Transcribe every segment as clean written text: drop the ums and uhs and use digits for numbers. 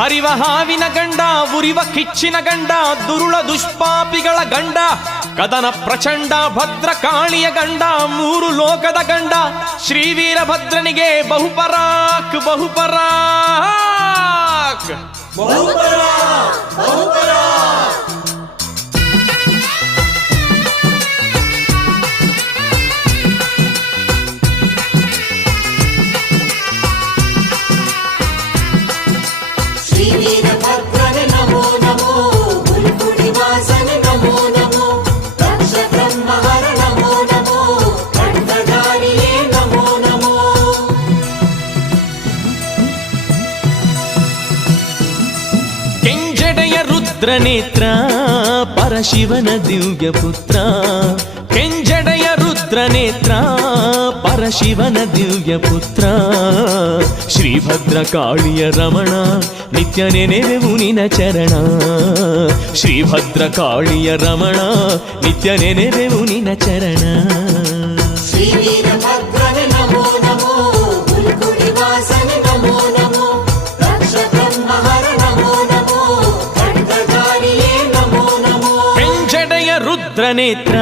ಹರಿವ ಹಾವಿನ ಗಂಡ, ಉರಿವ ಕಿಚ್ಚಿನ ಗಂಡ, ದುರುಳ ದುಷ್ಪಾಪಿಗಳ ಗಂಡ, ಕದನ ಪ್ರಚಂಡ, ಭದ್ರ ಕಾಳಿಯ ಗಂಡ, ಮೂರು ಲೋಕದ ಗಂಡ, ಶ್ರೀ ವೀರಭದ್ರನಿಗೆ ಬಹುಪರಾಕ್ ಬಹುಪರಾಕ್ ರುದ್ರನೇತ್ರ ಪರಶಿವನ ದಿವ್ಯ ಪುತ್ರ, ಕೆಂಜಡೆಯ ರುದ್ರನೇತ್ರ ಪರಶಿವನ ದಿವ್ಯ ಪುತ್ರ, ಶ್ರೀಭದ್ರ ಕಾಳಿಯ ರಮಣ ನಿತ್ಯ ನೆನೆವೆವು ನಿನ ಚರಣ, ಶ್ರೀಭದ್ರ ಕಾಳಿಯ ರಮಣ ನಿತ್ಯ ನೆನೆವೆವು ನಿನ ಚರಣ. ರುದ್ರನೇತ್ರ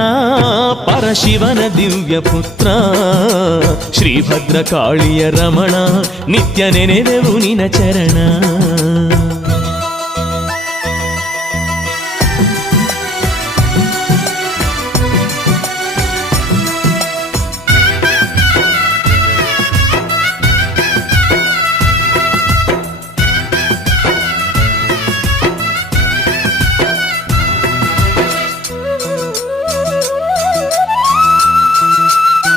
ಪರಶಿವನ ದಿವ್ಯ ಪುತ್ರ, ಶ್ರೀಭದ್ರ ಕಾಳಿಯ ರಮಣ ನಿತ್ಯ ನೆನೆವೆವು ನಿನ ಚರಣ.